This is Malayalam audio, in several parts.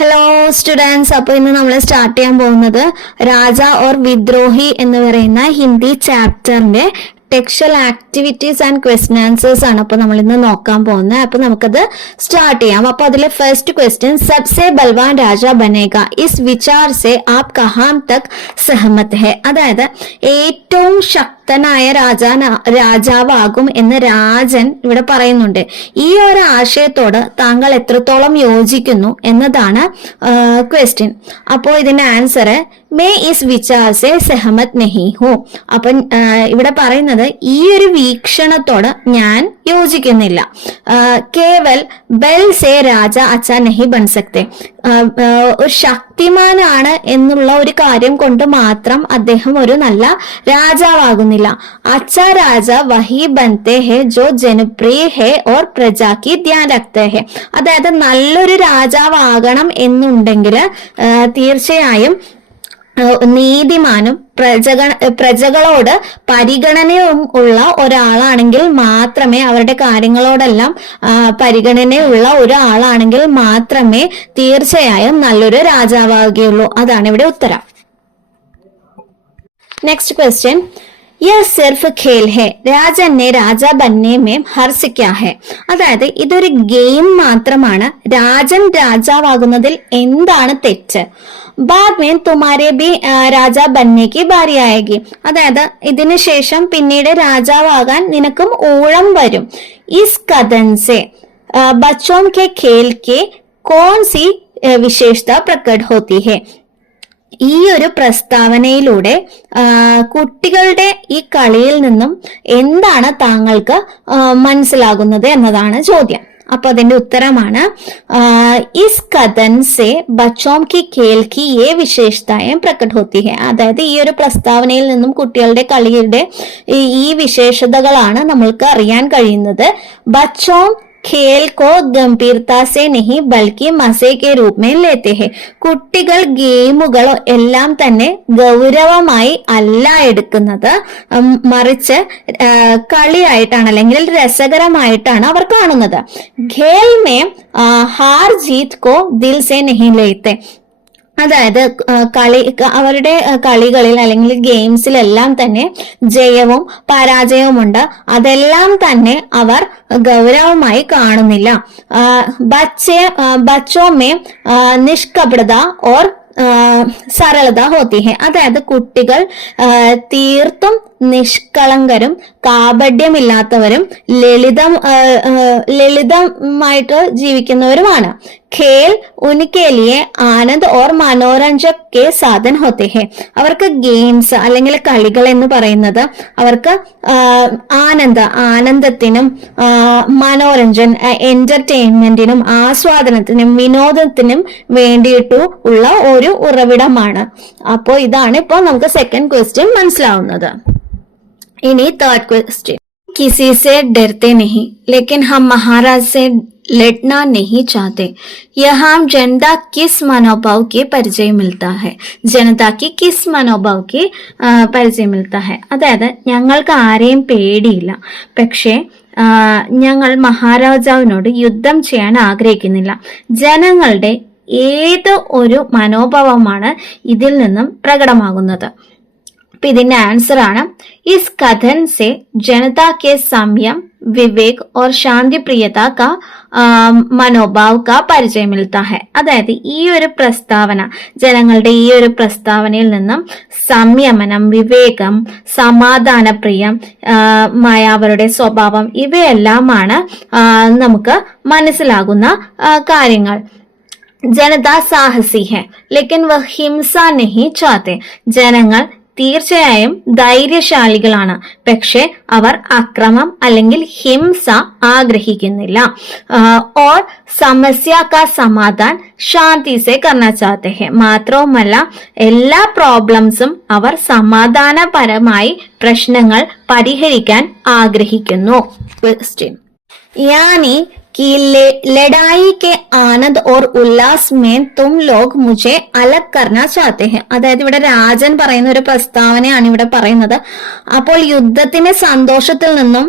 ഹലോ സ്റ്റുഡൻസ്, അപ്പോൾ ഇന്ന് നമ്മൾ സ്റ്റാർട്ട് ചെയ്യാൻ പോകുന്നത് രാജ ഓർ വിദ്രോഹി എന്ന് പറയുന്ന ഹിന്ദി ചാപ്റ്ററിന്റെ textual activities and question answers ആണ് അപ്പോൾ നമ്മൾ ഇന്ന് നോക്കാൻ പോകുന്നത്. അപ്പൊ നമുക്കത് സ്റ്റാർട്ട് ചെയ്യാം. അപ്പൊ അതിലെ ഫസ്റ്റ് ക്വസ്റ്റ്യൻ, സബ്സെ ബൽവാൻ രാജ ബനേഗ ഇസ് വിചാർ സെ ആപ് കഹാം തക് സഹമത് ഹെ. അതായത് ഏറ്റവും ശക്തനായ രാജാവാകും എന്ന് രാജൻ ഇവിടെ പറയുന്നുണ്ട്. ഈ ഒരു ആശയത്തോട് താങ്കൾ എത്രത്തോളം യോജിക്കുന്നു എന്നതാണ് ക്വസ്റ്റ്യൻ. അപ്പോൾ ഇതിന്റെ ആൻസർ മേ ഇസ് വിചാർ സെ സഹമത് നഹി ഹൂ. അപ്പൊ ഇവിടെ പറയുന്നത് ഈ ഒരു വീക്ഷണത്തോട് ഞാൻ യോജിക്കുന്നില്ല. കേവൽ ബൽ സെ രാജ അച്ഛ നഹി ബൻ സക്തെ. ഒരു ശക്തിമാനാണ് എന്നുള്ള ഒരു കാര്യം കൊണ്ട് മാത്രം അദ്ദേഹം ഒരു നല്ല രാജാവാകുന്നില്ല. അച്ഛ രാജ വഹി ബൻത്തെ ഹെ ജോ ജനപ്രിയ ഹെ ഓർ പ്രജാ കി ധ്യാൻ രഖ്തെ ഹെ. അതായത് നല്ലൊരു രാജാവാകണം എന്നുണ്ടെങ്കിൽ തീർച്ചയായും നീതിമാനും പ്രജകളോട് പരിഗണനയും ഉള്ള ഒരാളാണെങ്കിൽ മാത്രമേ, അവരുടെ കാര്യങ്ങളോടെല്ലാം പരിഗണനയുള്ള ഒരാളാണെങ്കിൽ മാത്രമേ തീർച്ചയായും നല്ലൊരു രാജാവാകുകയുള്ളൂ. അതാണ് ഇവിടെ ഉത്തരം. നെക്സ്റ്റ് ക്വസ്റ്റ്യൻ, യഹ് സിർഫ് ഖേൽ ഹെ രാജൻ ने രാജാ ബന്നെ में ഹർസ് ക്യാ ഹെ. അതായത് ഇതൊരു ഗെയിം മാത്രമാണ്. രാജൻ രാജാവാകുന്നതിൽ എന്താണ് തെറ്റ്? ബാദ് മേ തുമാരെ ബി രാജാ ബന്നെ കി ബാരി ആയേഗി. അതായത് ഇതിനു ശേഷം പിന്നീട് രാജാവാകാൻ നിനക്കും ഊഴം വരും. ഇസ് കഥൻ സെ ബച്ചോം കെ ഖേൽ കെ കോൺ സി വിശേഷത പ്രകट होती है. ഈ ഒരു പ്രസ്താവനയിലൂടെ കുട്ടികളുടെ ഈ കളിയിൽ നിന്നും എന്താണ് താങ്കൾക്ക് മനസ്സിലാകുന്നത് എന്നതാണ് ചോദ്യം. അപ്പൊ അതിന്റെ ഉത്തരമാണ് ഇസ് കഥൻ സെ ബച്ചോം കി ഖേൽ കി യേ വിശേഷതായേം പ്രകट होती है. അതായത് ഈ ഒരു പ്രസ്താവനയിൽ നിന്നും കുട്ടികളുടെ കളിയുടെ ഈ വിശേഷതകളാണ് നമ്മൾക്ക് അറിയാൻ കഴിയുന്നത്. ബച്ചോം खेल को गंभीरता से नहीं बल्कि मजे के रूप में लेते हैं. കുട്ടികൾ ഗെയിമുകൾ എല്ലാം തന്നെ ഗൗരവമായി അല്ല എടുക്കുന്നത്, മറിച്ച് കളിയായിട്ടാണ് അല്ലെങ്കിൽ രസകരമായിട്ടാണ് അവർ കാണുന്നത്. ഖേൽ മേ ഹാർ ജീത് കോ ദിൽ സെ നഹി ലേത്തെ. അതായത് അവരുടെ കളികളിൽ അല്ലെങ്കിൽ ഗെയിംസിലെല്ലാം തന്നെ ജയവും പരാജയവുമുണ്ട്. അതെല്ലാം തന്നെ അവർ ഗൗരവമായി കാണുന്നില്ല. ബച്ചോ മേ നിഷ്കപടത ഓർ സരളത ഹോത്തി ഹെ. അതായത് കുട്ടികൾ തീർത്തും നിഷ്കളങ്കരും കാപഡ്യമില്ലാത്തവരും ലളിതമായിട്ട് ജീവിക്കുന്നവരുമാണ്. ഖേൽ ഉനകെ ലിയെ ആനന്ദ് ഓർ മനോരഞ്ജക് കെ സാധൻ ഹോത്തെ ഹെ. അവർക്ക് ഗെയിംസ് അല്ലെങ്കിൽ കളികൾ എന്ന് പറയുന്നത് അവർക്ക് ആനന്ദത്തിനും മനോരഞ്ജൻ എന്റർടൈൻമെന്റിനും ആസ്വാദനത്തിനും വിനോദത്തിനും വേണ്ടിയിട്ടു ഉള്ള ഒരു ഉറവിടമാണ്. അപ്പോ ഇതാണ് ഇപ്പോ നമുക്ക് സെക്കൻഡ് ക്വസ്റ്റ്യൻ മനസ്സിലാവുന്നത്. इन्हीं थर्ड क्वेश्चन, किसी से डरते नहीं लेकिन हम महाराज से लड़ना नहीं चाहते. यहाँ जनता किस मनोभाव के परिचय मिलता है. जनता की किस मनोभाव के പരിചയ मिलता है. അതായത് ഞങ്ങൾക്ക് ആരെയും പേടിയില്ല, പക്ഷേ ഞങ്ങൾ മഹാരാജാവിനോട് യുദ്ധം ചെയ്യാൻ ആഗ്രഹിക്കുന്നില്ല. ജനങ്ങളുടെ ഏത് ഒരു മനോഭാവമാണ് ഇതിൽ നിന്നും പ്രകടമാകുന്നത്. അപ്പൊ ഇതിന്റെ ആൻസർ ആണ് ഇസ് കഥൻ സെ ജനത കെ സംയം വിവേക് ഓർ ശാന്തി പ്രിയത കാ മനോഭാവ് കാ പരിചയ മിൽത്താ ഹെ. അതായത് ഈ ഒരു പ്രസ്താവന, ജനങ്ങളുടെ ഈ ഒരു പ്രസ്താവനയിൽ നിന്നും സംയമനം, വിവേകം, സമാധാനപ്രിയം അവരുടെ സ്വഭാവം ഇവയെല്ലാമാണ് നമുക്ക് മനസ്സിലാകുന്ന കാര്യങ്ങൾ. ജനത സാഹസി ഹെ ലേക്കിൻ വ ഹിംസ നഹി ചാഹത്തെ. ജനങ്ങൾ തീർച്ചയായും ധൈര്യശാലികളാണ്, പക്ഷെ അവർ അക്രമം അല്ലെങ്കിൽ ഹിംസ ആഗ്രഹിക്കുന്നില്ല. ഓർ സമസ്യ കാ സമാധാൻ ശാന്തി സെ കർണ ചാഹത്തെ ഹെ. മാത്രവുമല്ല എല്ലാ പ്രോബ്ലംസും അവർ സമാധാനപരമായി പ്രശ്നങ്ങൾ പരിഹരിക്കാൻ ആഗ്രഹിക്കുന്നു. ക്വസ്റ്റ്യൻ, യാനി कि लड़ाई के आनंद और उल्लास में तुम लोग मुझे अलग करना चाहते हैं. അതായത് ഇവിടെ രാജൻ പറയുന്ന ഒരു പ്രസ്താവനയാണ് ഇവിടെ പറയുന്നത്. അപ്പോൾ യുദ്ധത്തിന്റെ സന്തോഷത്തിൽ നിന്നും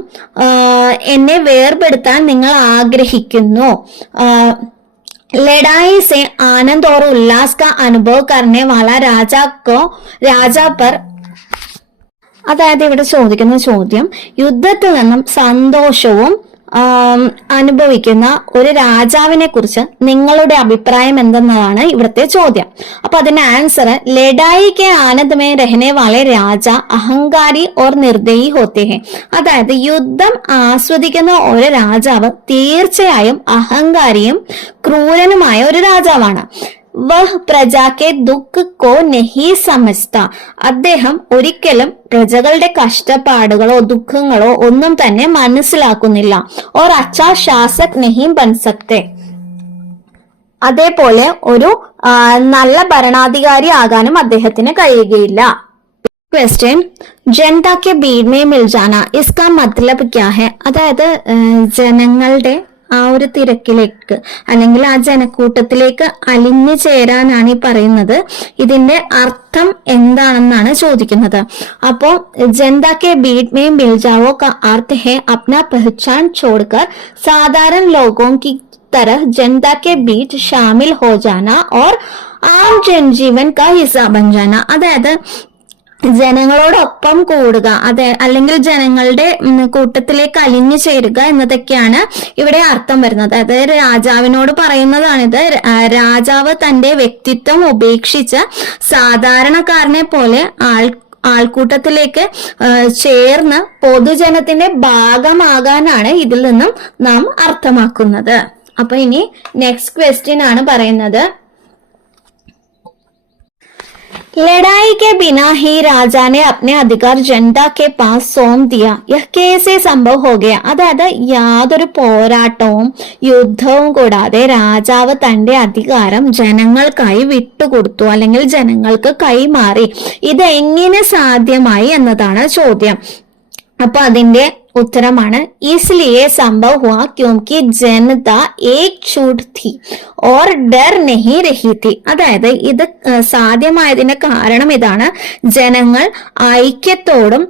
എന്നെ വേർപെടുത്താൻ നിങ്ങൾ ആഗ്രഹിക്കുന്നു. लड़ाई से आनंद और उल्लास का अनुभव करने वाला राजा पर അതായത് ഇവിടെ ചോദിക്കുന്ന ചോദ്യം, യുദ്ധത്തിൽ നിന്നും സന്തോഷവും അനുഭവിക്കുന്ന ഒരു രാജാവിനെ കുറിച്ച് നിങ്ങളുടെ അഭിപ്രായം എന്തെന്നതാണ് ഇവിടുത്തെ ചോദ്യം. അപ്പൊ അതിന്റെ ആൻസർ, ലഡായി കെ ആനന്ദ് മേ രഹനെ വാലെ രാജ അഹങ്കാരി ഓർ നിർദയി ഹോത്തെ ഹെ. അതായത് യുദ്ധം ആസ്വദിക്കുന്ന ഒരു രാജാവ് തീർച്ചയായും അഹങ്കാരിയും ക്രൂരനുമായ ഒരു രാജാവാണ്. വഹ് പ്രജാക്കെ ദുഃഖ് കോ നഹി സമജ്ത. അദ്ദേഹം ഒരിക്കലും പ്രജകളുടെ കഷ്ടപ്പാടുകളോ ദുഃഖങ്ങളോ ഒന്നും തന്നെ മനസ്സിലാക്കുന്നില്ല. ഓർ അച്ഛാ ശാസക് നഹി ബൻ സക്തെ. അതേപോലെ ഒരു നല്ല ഭരണാധികാരി ആകാനും അദ്ദേഹത്തിന് കഴിയുകയില്ല. ക്വസ്റ്റ്യൻ, ജനത കെ ഭീഡ് മേ മിൽ ജാന ഇസ്കാ മത്ലബ് ക്യാ ഹെ. അതായത് ജനങ്ങളുടെ ആ ഒരു തിരക്കിലേക്ക് അല്ലെങ്കിൽ ആ ജനക്കൂട്ടത്തിലേക്ക് അലിഞ്ഞു ചേരാനാണ് ഈ പറയുന്നത്. ഇതിന്റെ അർത്ഥം എന്താണെന്നാണ് ചോദിക്കുന്നത്. അപ്പോ ജനത കെ ഭീഡ് മേ മിൽ ജാവോ കാ അർത്ഥ ഹെ അപ്നാ പെഹ്ചാൻ ചോഡ്കർ സാധാരണ ലോഗോं की तरह जनता के बीच शामिल हो जाना और आम जनजीवन का हिस्सा बन जाना. അതായത് ജനങ്ങളോടൊപ്പം കൂടുക, അല്ലെങ്കിൽ ജനങ്ങളുടെ കൂട്ടത്തിലേക്ക് അലിഞ്ഞു ചേരുക എന്നതൊക്കെയാണ് ഇവിടെ അർത്ഥം വരുന്നത്. അതായത് രാജാവിനോട് പറയുന്നതാണിത്. രാജാവ് തന്റെ വ്യക്തിത്വം ഉപേക്ഷിച്ച് സാധാരണക്കാരനെ പോലെ ആൾക്കൂട്ടത്തിലേക്ക് ചേർന്ന് പൊതുജനത്തിന്റെ ഭാഗമാകാനാണ് ഇതിൽ നിന്നും നാം അർത്ഥമാക്കുന്നത്. അപ്പൊ ഇനി നെക്സ്റ്റ് ക്വസ്റ്റ്യൻ ആണ് പറയുന്നത്, लड़ाई के बिना ही राजा ने अपने अधिकार जनता के पास सौंप दिया, यह कैसे संभव हो गया. അതായത് യാതൊരു പോരാട്ടവും യുദ്ധവും കൂടാതെ രാജാവ് തന്റെ അധികാരം ജനങ്ങൾക്കായി വിട്ടുകൊടുത്തു അല്ലെങ്കിൽ ജനങ്ങൾക്ക് കൈമാറി. ഇത് എങ്ങനെ സാധ്യമായി എന്നതാണ് ചോദ്യം. അപ്പൊ അതിന്റെ उत्तरമാണ് इसलिए संभव हुआ क्योंकि जनता एकजुट थी और डर नहीं रही थी. അതായത് ഇത് സാധ്യമായതിന്റെ കാരണം ഇതാണ്, ജനങ്ങൾ ഐക്യത്തോടും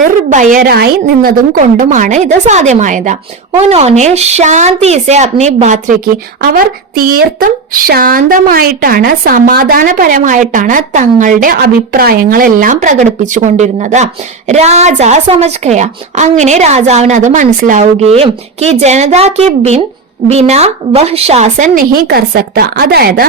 നിർഭയരായി നിന്നതും കൊണ്ടുമാണ് ഇത് സാധ്യമായത്. ഉന്നോനെ ശാന്തി സെ അപ്നി ബാത് രഖി. അവർ തീർത്തും ശാന്തമായിട്ടാണ് സമാധാനപരമായിട്ടാണ് തങ്ങളുടെ അഭിപ്രായങ്ങളെല്ലാം പ്രകടിപ്പിച്ചുകൊണ്ടിരുന്നത്. രാജ സമജ് ഗയ. അങ്ങനെ രാജാവിന് അത് മനസ്സിലാവുകയും കി ജനതാ കെ ബിനാ വഹ് ശാസൻ നഹി കർ സക്ത. അതായത്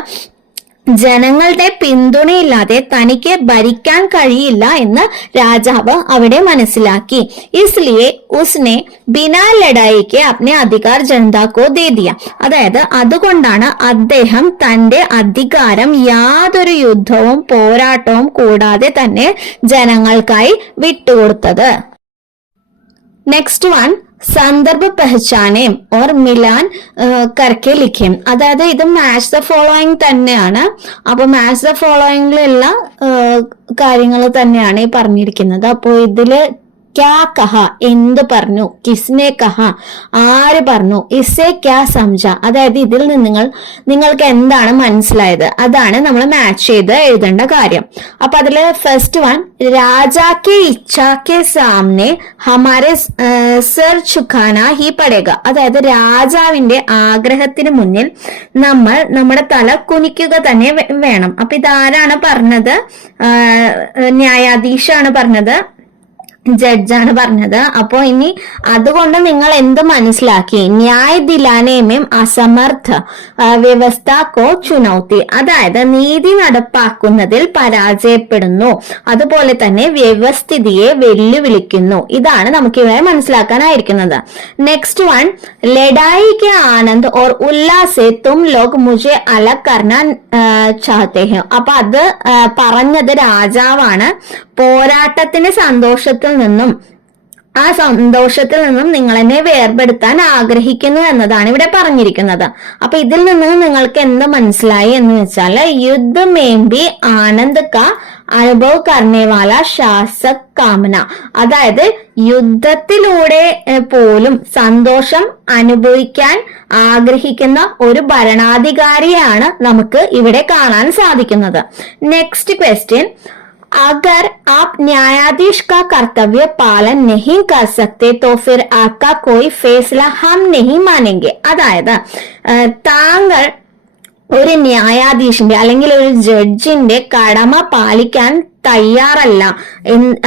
ജനങ്ങളുടെ പിന്തുണയില്ലാതെ തനിക്ക് ഭരിക്കാൻ കഴിയില്ല എന്ന് രാജാവ് അവിടെ മനസ്സിലാക്കി. ഇസ്ലിയെ ഉസ്നെ ബിനാ ലഡായിക്ക് അപ്നെ അധികാർ ജനതാക്കോ ദേ ദിയ. അതായത് അതുകൊണ്ടാണ് അദ്ദേഹം തന്റെ അധികാരം യാതൊരു യുദ്ധവും പോരാട്ടവും കൂടാതെ തന്നെ ജനങ്ങൾക്കായി വിട്ടുകൊടുത്തത്. നെക്സ്റ്റ് വൺ, സന്ദർഭ പഹചാനേം ഓർ മിലാൻ കർക്കെ ലിഖേം. അതായത് ഇത് മാച്ച് ദ ഫോളോയിങ് തന്നെയാണ്. അപ്പൊ മാച്ച് ദ ഫോളോയിങ്ങിലുള്ള കാര്യങ്ങൾ തന്നെയാണ് ഈ പറഞ്ഞിരിക്കുന്നത്. അപ്പോ ഇതില് ക്യാ കഹ, എന്ത് പറഞ്ഞു, കിസ്നെ കഹ, ആര് പറഞ്ഞു, ഇസെ ക്യാ സംജ, അതായത് ഇതിൽ നിന്ന് നിങ്ങൾക്ക് എന്താണ് മനസ്സിലായത്, അതാണ് നമ്മൾ മാച്ച് ചെയ്ത് എഴുതേണ്ട കാര്യം. അപ്പൊ അതില് ഫസ്റ്റ് വൺ, രാജാക്കെ ഇച്ഛാക്കെ സാമനെ ഹമാരെ സർ ചുഖാന ഹി പടേക. അതായത് രാജാവിന്റെ ആഗ്രഹത്തിന് മുന്നിൽ നമ്മൾ നമ്മുടെ തല കുനിക്കുക തന്നെ വേണം. അപ്പൊ ഇതാരാണ് പറഞ്ഞത്? ന്യായാധീശാണ് പറഞ്ഞത്, ജഡ്ജാണ് പറഞ്ഞത്. അപ്പോ ഇനി അതുകൊണ്ട് നിങ്ങൾ എന്ത് മനസ്സിലാക്കി? ന്യായ ദിലാനേമേം അസമർത്ഥ വ്യവസ്ഥ കോ ചുനൗത്തി. അതായത് നീതി നടപ്പാക്കുന്നതിൽ പരാജയപ്പെടുന്നു, അതുപോലെ തന്നെ വ്യവസ്ഥിതിയെ വെല്ലുവിളിക്കുന്നു. ഇതാണ് നമുക്ക് ഇവിടെ മനസ്സിലാക്കാനായിരിക്കുന്നത്. നെക്സ്റ്റ് വൺ, ലഡായി കെ ആനന്ദ് ഓർ ഉല്ലാസെ തും ലോഗ് മുझे അലഗ് കർന ചാഹത്തെ ഹെ. അപ്പൊ അത് പറഞ്ഞത് രാജാവാണ്. പോരാട്ടത്തിന്റെ സന്തോഷത്തിൽ നിന്നും നിങ്ങൾ എന്നെ വേർപെടുത്താൻ ആഗ്രഹിക്കുന്നു എന്നതാണ് ഇവിടെ പറഞ്ഞിരിക്കുന്നത്. അപ്പൊ ഇതിൽ നിന്ന് നിങ്ങൾക്ക് എന്ത് മനസ്സിലായി എന്ന് വെച്ചാല്, യുദ്ധമേം ബി ആനന്ദ് കാ അനുഭവ കർണേവാല ശാസക് കാമന. അതായത് യുദ്ധത്തിലൂടെ പോലും സന്തോഷം അനുഭവിക്കാൻ ആഗ്രഹിക്കുന്ന ഒരു ഭരണാധികാരിയാണ് നമുക്ക് ഇവിടെ കാണാൻ സാധിക്കുന്നത്. നെക്സ്റ്റ് ക്വസ്റ്റ്യൻ, अगर आप न्यायाधीश का कर्तव्य पालन नहीं कर सकते तो फिर आपका कोई फैसला हम नहीं मानेंगे. അതായത് താങ്കൾ ഒരു ന്യായാധീശന്റെ അല്ലെങ്കിൽ ഒരു ജഡ്ജിന്റെ കടമ പാലിക്കാൻ തയ്യാറല്ല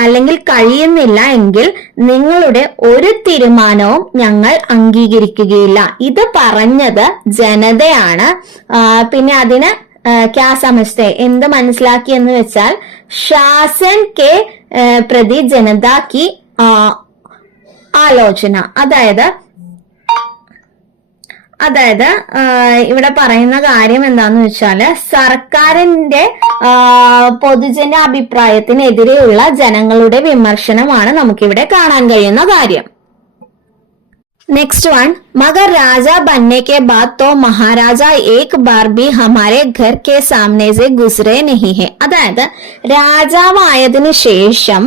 അല്ലെങ്കിൽ കഴിയുന്നില്ല എങ്കിൽ നിങ്ങളുടെ ഒരു തീരുമാനവും ഞങ്ങൾ അംഗീകരിക്കുകയില്ല. ഇത് പറഞ്ഞത് ജനതയാണ്. പിന്നെ അതിന് ക്യാ സമജ്തേ എന്ത് മനസ്സിലാക്കി എന്ന് വെച്ചാൽ ശാസൻ കെ പ്രതി ജനത കി ആലോചന. അതായത് ഇവിടെ പറയുന്ന കാര്യം എന്താന്ന് വെച്ചാല് സർക്കാരിന്റെ പൊതുജന അഭിപ്രായത്തിനെതിരെയുള്ള ജനങ്ങളുടെ വിമർശനമാണ് നമുക്കിവിടെ കാണാൻ കഴിയുന്ന കാര്യം. नेक्स्ट वन, मगर राजा बनने के बाद तो महाराजा एक बार भी हमारे घर के सामने से गुजरे नहीं है. അതായത് രാജാവായതിനു ശേഷം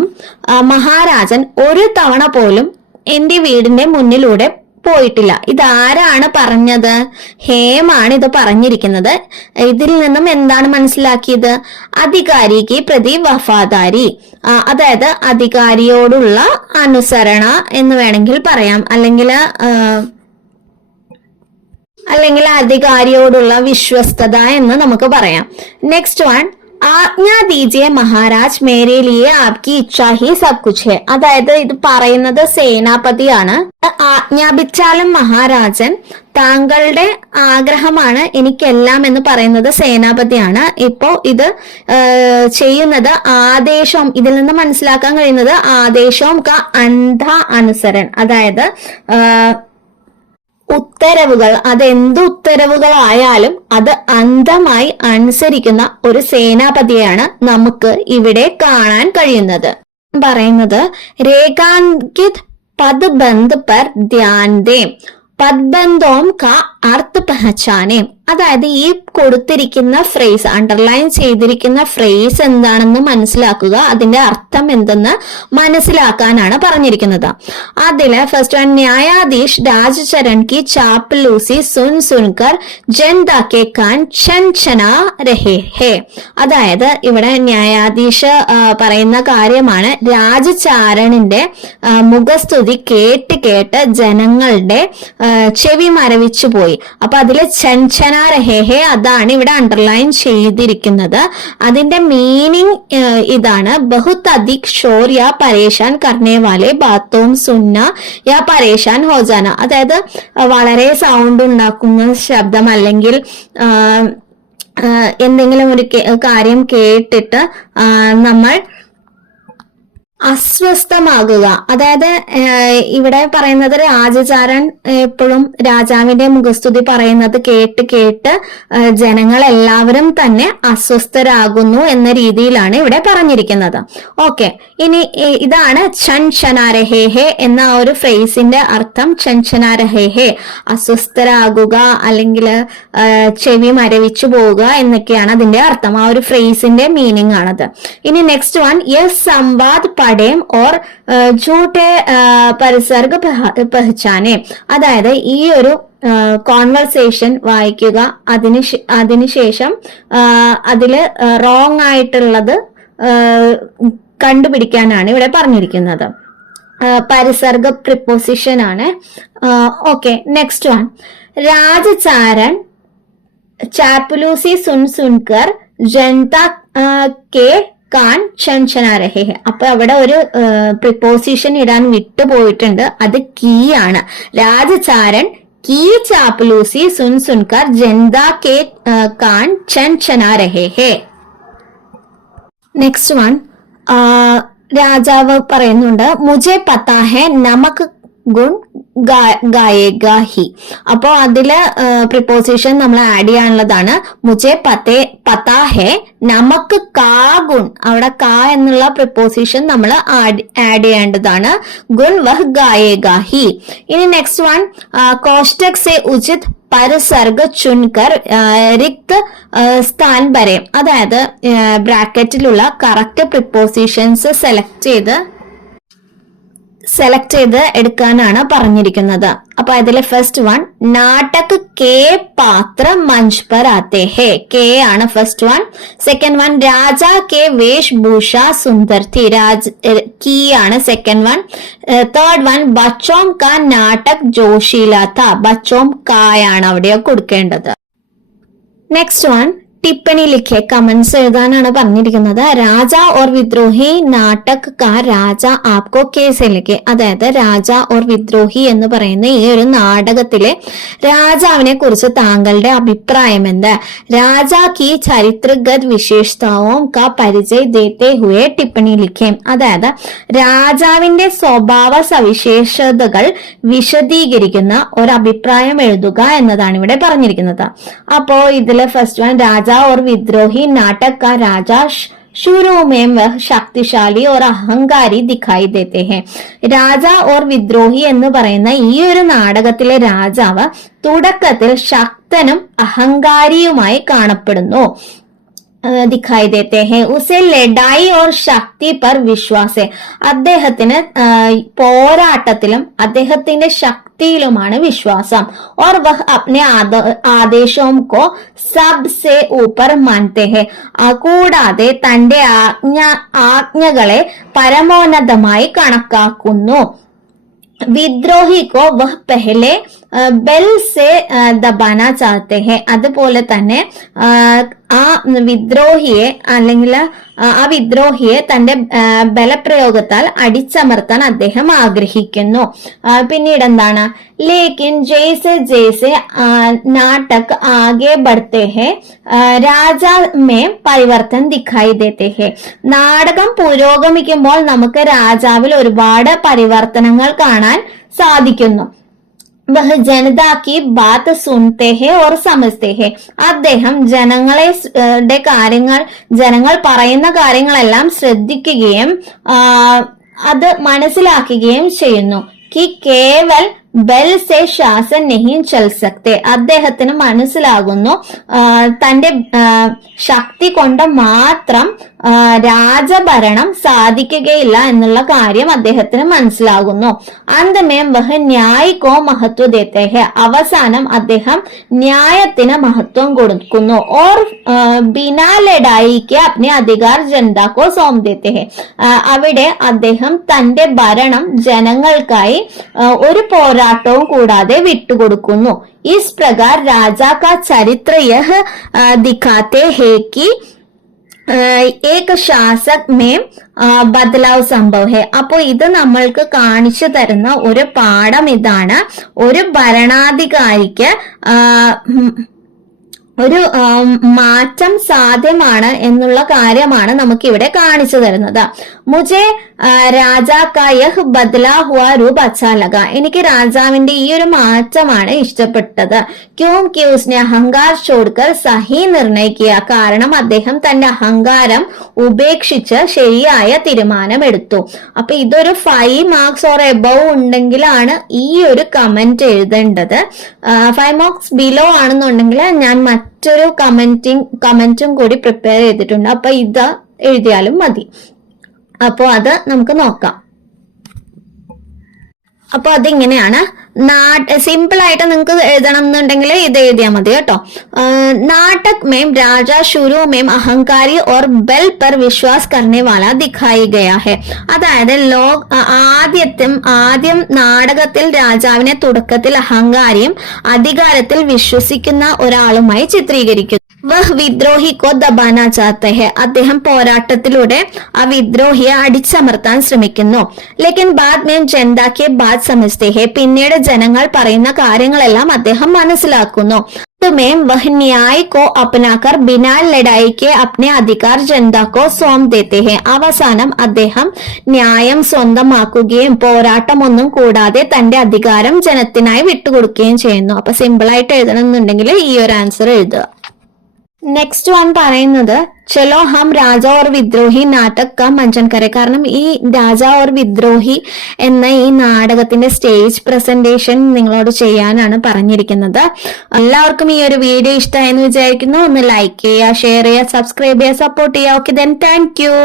മഹാരാജൻ ഒരു തവണ പോലും എന്റെ വീടിന്റെ മുന്നിലൂടെ പോയിട്ടില്ല. ഇതാരാണ് പറഞ്ഞത്? ഹേമാണ് ഇത് പറഞ്ഞിരിക്കുന്നത്. ഇതിൽ നിന്നും എന്താണ് മനസ്സിലാക്കിയത്? അധികാരിക്ക് പ്രതി വഫാദാരി, അതായത് അധികാരിയോടുള്ള അനുസരണ എന്ന് വേണമെങ്കിൽ പറയാം, അല്ലെങ്കിൽ അധികാരിയോടുള്ള വിശ്വസ്തത എന്ന് നമുക്ക് പറയാം. നെക്സ്റ്റ് വൺ, ആജ്ഞാ ദീജിയെ മഹാരാജ് മേരെ ലിയെ ആപ്കി ഇച്ഛാ ഹി സബ് കുച്ച് ഹെ. അതായത് ഇത് പറയുന്നത് സേനാപതിയാണ്. ആജ്ഞാപിച്ചാലും മഹാരാജൻ താങ്കളുടെ ആഗ്രഹമാണ് എനിക്കെല്ലാം എന്ന് പറയുന്നത് സേനാപതിയാണ്. ഇപ്പോ ഇത് ചെയ്യുന്നത് ആദേശം, ഇതിൽ നിന്ന് മനസ്സിലാക്കാൻ കഴിയുന്നത് ആദേശവും അന്ധ അനുസരൺ, അതായത് ഉത്തരവുകൾ, അതെന്ത് ഉത്തരവുകളായാലും അത് അന്ധമായി അനുസരിക്കുന്ന ഒരു സേനാപതിയാണ് നമുക്ക് ഇവിടെ കാണാൻ കഴിയുന്നത്. പറയുന്നത് രേഖാങ്കിത് പദ്ബന്ധ് പർ ധ്യാൻ ദേ, പദ്ബന്ധോം കാ അർത്ഥ പഹചാനെ. അതായത് ഈ കൊടുത്തിരിക്കുന്ന ഫ്രേസ്, അണ്ടർലൈൻ ചെയ്തിരിക്കുന്ന ഫ്രേസ് എന്താണെന്ന് മനസ്സിലാക്കുക, അതിന്റെ അർത്ഥം എന്തെന്ന് മനസ്സിലാക്കാനാണ് പറഞ്ഞിരിക്കുന്നത്. അതില് ഫസ്റ്റ് വൺ, ന്യായാധീഷ് രാജചരൺ കി ചാപ്പലൂസി സുൻ സുൻകർ ജനതാ കെ കാൻ ഛൻഛന രഹേ ഹേ. അതായത് ഇവിടെ ന്യായാധീഷ് പറയുന്ന കാര്യമാണ് രാജചാരണിന്റെ മുഖസ്തുതി കേട്ട് ജനങ്ങളുടെ ചെവി മരവിച്ചു പോയി. അപ്പൊ അതില് ഛൻഛന രഹേ, അതാണ് ഇവിടെ അണ്ടർലൈൻ ചെയ്തിരിക്കുന്നത്. അതിന്റെ മീനിങ് ഇതാണ്, ബഹുത് അധിക് ഷോർ യാ പരേഷാൻ കർണേ വാലെ ബാത്തോം സുന്ന യാ പരേഷാൻ ഹോജാന. അതായത് വളരെ സൗണ്ട് ഉണ്ടാക്കുന്ന ശബ്ദം അല്ലെങ്കിൽ എന്തെങ്കിലും ഒരു കാര്യം കേട്ടിട്ട് നമ്മൾ അസ്വസ്ഥമാകുക. അതായത് ഇവിടെ പറയുന്നത് രാജചാരൻ എപ്പോഴും രാജാവിന്റെ മുഖസ്തുതി പറയുന്നത് കേട്ട് ജനങ്ങൾ എല്ലാവരും തന്നെ അസ്വസ്ഥരാകുന്നു എന്ന രീതിയിലാണ് ഇവിടെ പറഞ്ഞിരിക്കുന്നത്. ഓക്കെ, ഇനി ഇതാണ് ഛൻഛനാരഹേഹേ എന്ന ആ ഒരു ഫ്രേസിന്റെ അർത്ഥം. ഛൻഛനാരഹേഹേ അസ്വസ്ഥരാകുക അല്ലെങ്കിൽ ചെവി മരവിച്ചു പോവുക എന്നൊക്കെയാണ് അതിന്റെ അർത്ഥം. ആ ഒരു ഫ്രേസിന്റെ മീനിങ് ആണത്. ഇനി നെക്സ്റ്റ് വൺ, യസ് സംവാദ് പഠേം ഓർ ഝൂഠേ പരിസർഗ് പഹചാനെ. അതായത് ഈ ഒരു കോൺവെർസേഷൻ വായിക്കുക, അതിനുശേഷം അതില് റോങ് ആയിട്ടുള്ളത് കണ്ടുപിടിക്കാനാണ് ഇവിടെ പറഞ്ഞിരിക്കുന്നത്. പരിസർഗ പ്രിപ്പോസിഷൻ ആണ്. ഓക്കെ, നെക്സ്റ്റ് വൺ, രാജചാരൺ ചാപ്പലൂസി സുൻകർ ജനത കെ കാൻ ഛൻഛന രഹേ. അപ്പൊ അവിടെ ഒരു പ്രിപ്പോസിഷൻ ഇടാൻ വിട്ടുപോയിട്ടുണ്ട്, അത് കീ ആണ്. രാജചാരൻ കീ ചാപ്പലൂസി സുൻകർ ജനത കെ കാൻ ഛൻഛന രഹേ. നെക്സ്റ്റ് വൺ, രാജാവ് പറയുന്നുണ്ട് മുझे പതാ ഹെ നമക് ഗുൺ ഗായേഗ ഹി. അപ്പോ അതില് പ്രിപ്പോസിഷൻ നമ്മൾ ആഡ് ചെയ്യാനുള്ളതാണ് മുझे പതാ ഹെ നമക് കാ ഗുൺ. അവിടെ കാ എന്നുള്ള പ്രിപ്പോസിഷൻ നമ്മൾ ആഡ് ചെയ്യേണ്ടതാണ്. ഗുൺ വഹ് ഗായേഗ ഹി. ഇനി നെക്സ്റ്റ് വൺ, കോഷ്ടക് സെ ഉചിത് പരിസർഗ ചുൻകർ റിക്ത് സ്ഥാൻ വരെ. അതായത് ബ്രാക്കറ്റിലുള്ള കറക്റ്റ് പ്രിപ്പോസിഷൻസ് സെലക്ട് ചെയ്ത് സെലക്ട് ചെയ്ത് എടുക്കാനാണ് പറഞ്ഞിരിക്കുന്നത്. അപ്പൊ അതിലെ ഫസ്റ്റ് വൺ, നാടക് കെ പാത്ര മഞ്ച് പർ ആത്തെ ഹേ. കെ ആണ് ഫസ്റ്റ് വൺ. സെക്കൻഡ് വൺ, രാജ കെ വേഷ്ഭൂഷ സുന്ദർ തി. കീ ആണ് സെക്കൻഡ് വൺ. തേർഡ് വൺ, ബച്ചോം കാ നാടക് ജോഷീല ത. ബച്ചോം കായാണ് അവിടെ കൊടുക്കേണ്ടത്. നെക്സ്റ്റ് വൺ, टिप्पणी लिखे. कमेंट्स എഴുതാനാണ് പറഞ്ഞിരിക്കുന്നത്. രാജ और വിദ്രോഹി നാടക് കാ രാജ ആപ്കോ കേസെ ലगे. അതായത് രാജ और വിദ്രോഹി എന്ന് പറയുന്ന ഈ ഒരു നാടകത്തിലെ രാജാവിനെ കുറിച്ച് താങ്കളുടെ അഭിപ്രായം എന്ത്? രാജ की ചരിത്രഗത വിശേഷതാओं का परिचय देते हुए टिप्पणी लिखे. അതായത് രാജാവിന്റെ സ്വഭാവ സവിശേഷതകൾ വിശദീകരിക്കുന്ന ഒരു അഭിപ്രായം എഴുതുക എന്നതാണ് ഇവിടെ പറഞ്ഞിരിക്കുന്നത്. അപ്പോ ഇതിലെ ഫസ്റ്റ് വൺ, രാജ और विद्रोही नाटक का राजा शुरू में वह शक्तिशाली और അഹങ്കാരി ദിഖായി ദേത്തെ ഹെ. രാജ और വിദ്രോഹി എന്ന് പറയുന്ന ഈ ഒരു നാടകത്തിലെ രാജാവ് തുടക്കത്തിൽ ശക്തനും അഹങ്കാരിയുമായി കാണപ്പെടുന്നു. ദിഖായി ദേത്തെ ഹെ. ഉസെ ലഡായി और ശക്തി पर വിശ്വാസ്. അദ്ദേഹത്തിന് പോരാട്ടത്തിലും അദ്ദേഹത്തിന്റെ ശക്തിയിലുമാണ് വിശ്വാസം. और वह अपने आदेशों को सबसे ऊपर मानते हैं. കൂടാതെ തന്റെ ആജ്ഞകളെ പരമോന്നതമായി കണക്കാക്കുന്നു. വിദ്രോഹി കോ വഹ് പെഹലെ ബെൽ സെ ദബാന ചാഹത്തെ ഹെ. അതുപോലെ തന്നെ ആ വിദ്രോഹിയെ അല്ലെങ്കിൽ ആ വിദ്രോഹിയെ തന്റെ ബലപ്രയോഗത്താൽ അടിച്ചമർത്താൻ അദ്ദേഹം ആഗ്രഹിക്കുന്നു. പിന്നീട് എന്താണ്, ലേക്കിൻ ജയ്സെ ജയ്സെ നാടക് ആകെ ബഡ്ത്തെ ഹെ രാജ മേ പരിവർത്തൻ ദിഖായി ദേത്തെ ഹെ. നാടകം പുരോഗമിക്കുമ്പോൾ നമുക്ക് രാജാവിൽ ഒരുപാട് പരിവർത്തനങ്ങൾ കാണാൻ സാധിക്കുന്നു. വഹ് ജനതാ കി ബാത്ത് സുൻത്തെ ഹെ ഓർ സമജ്ത്തെ ഹെ. അദ്ദേഹം ജനങ്ങൾ പറയുന്ന കാര്യങ്ങളെല്ലാം ശ്രദ്ധിക്കുകയും അത് മനസ്സിലാക്കുകയും ചെയ്യുന്നു. കി കേവൽ ബൽ സെ ശാസൻ നെഹി ചൽ സക്തെ. അദ്ദേഹത്തിന് മനസ്സിലാകുന്നു തന്റെ ശക്തി കൊണ്ട് മാത്രം രാജഭരണം സാധിക്കുകയില്ല എന്നുള്ള കാര്യം അദ്ദേഹത്തിന് മനസ്സിലാകുന്നു. അന്തമേം വഹ് ന്യായ് കോ മഹത്വ ദേത്തെ ഹെ. അവസാനം അദ്ദേഹം ന്യായത്തിന് മഹത്വം കൊടുക്കുന്നു. ഓർ ബിനാ ലഡായിക്ക് അപ്നെ അധികാർ ജനതാ കോ സോം ദേത്തെ ഹെ. അവിടെ അദ്ദേഹം തന്റെ ഭരണം ജനങ്ങൾക്കായി ഒരു പോരാട്ടവും കൂടാതെ വിട്ടുകൊടുക്കുന്നു. इस प्रकार राजा का चरित्र यह दिखाते हैं कि एक शासक में ബദലാവ് സംഭവ ഹെ. അപ്പോ ഇത് നമ്മൾക്ക് കാണിച്ചു തരുന്ന ഒരു പാഠം ഇതാണ്. ഒരു ഭരണാധികാരിക്ക് ഒരു മാറ്റം സാധ്യമാണ് എന്നുള്ള കാര്യമാണ് നമുക്ക് ഇവിടെ കാണിച്ചു തരുന്നത്. മുझे രാജാ കാ യഹ് ബദലാ ഹുവാ രൂപ് അച്ഛാ ലഗാ. എനിക്ക് രാജാവിന്റെ ഈ ഒരു മാറ്റമാണ് ഇഷ്ടപ്പെട്ടത്. ക്യോംകി ഉസ്നെ അഹങ്കാർ ചോഡ്കർ സഹി നിർണയ കിയ. കാരണം അദ്ദേഹം തന്റെ അഹങ്കാരം ഉപേക്ഷിച്ച് ശരിയായ തീരുമാനം എടുത്തു. അപ്പൊ ഇതൊരു 5 മാർക്സ് ഓർ എബവ് ഉണ്ടെങ്കിലാണ് ഈ ഒരു കമന്റ് എഴുതേണ്ടത്. 5 മാർക്സ് ബിലോ ആണെന്നുണ്ടെങ്കിൽ ഞാൻ മറ്റൊരു കമന്റും കൂടി പ്രിപ്പയർ ചെയ്തിട്ടുണ്ട്. അപ്പൊ ഇത് എഴുതിയാലും മതി. അപ്പോ അത് നമുക്ക് നോക്കാം. അപ്പൊ അതിങ്ങനെയാണ്. സിമ്പിൾ ആയിട്ട് നിങ്ങൾക്ക് എഴുതണം എന്നുണ്ടെങ്കിൽ ഇത് എഴുതിയാൽ മതി കേട്ടോ. നാടക് മേം രാജ ശുരു മേം അഹങ്കാരി ഓർ ബൽ പർ വിശ്വാസ് കർണെ വാല ദിഖായി ഗയാ ഹെ. അതായത് ആദ്യം നാടകത്തിൽ രാജാവിനെ തുടക്കത്തിൽ അഹങ്കാരിയും അധികാരത്തിൽ വിശ്വസിക്കുന്ന ഒരാളുമായി ചിത്രീകരിക്കുന്നു. വഹ് വിദ്രോഹി കോ ദബാന ചാഹത്തെ ഹെ. അദ്ദേഹം പോരാട്ടത്തിലൂടെ ആ വിദ്രോഹിയെ അടിച്ചമർത്താൻ ശ്രമിക്കുന്നു. ലേക്കിൻ ബാദ് മേം ജനതാ കെ ബാത് സമജ്തെ ഹെ. പിന്നീട് ജനങ്ങൾ പറയുന്ന കാര്യങ്ങളെല്ലാം അദ്ദേഹം മനസ്സിലാക്കുന്നു. മേം വഹ് ന്യായ് കോ അപ്നാകർ ബിനാ ലഡായി കെ അപ്നെ അധികാർ ജനതാ കോ സോം ദേത്തെ ഹെ. അവസാനം അദ്ദേഹം ന്യായം സ്വന്തമാക്കുകയും പോരാട്ടമൊന്നും കൂടാതെ തന്റെ അധികാരം ജനത്തിനായി വിട്ടുകൊടുക്കുകയും ചെയ്യുന്നു. അപ്പൊ സിമ്പിൾ ആയിട്ട് എഴുതണമെന്നുണ്ടെങ്കിൽ ഈ ഒരു ആൻസർ എഴുതുക. നെക്സ്റ്റ് വൺ പറയുന്നത് ചലോ ഹം രാജ ഓർ വിദ്രോഹി നാടക് കാ മഞ്ചൻ കരെ. കാരണം ഈ രാജ ഓർ വിദ്രോഹി എന്ന ഈ നാടകത്തിന്റെ സ്റ്റേജ് പ്രസന്റേഷൻ നിങ്ങളോട് ചെയ്യാനാണ് പറഞ്ഞിരിക്കുന്നത്. എല്ലാവർക്കും ഈ ഒരു വീഡിയോ ഇഷ്ടമായെന്ന് വിചാരിക്കുന്നു. ഒന്ന് ലൈക്ക് ചെയ്യുക, ഷെയർ ചെയ്യുക, സബ്സ്ക്രൈബ് ചെയ്യുക, സപ്പോർട്ട് ചെയ്യുക. Okay, then thank you.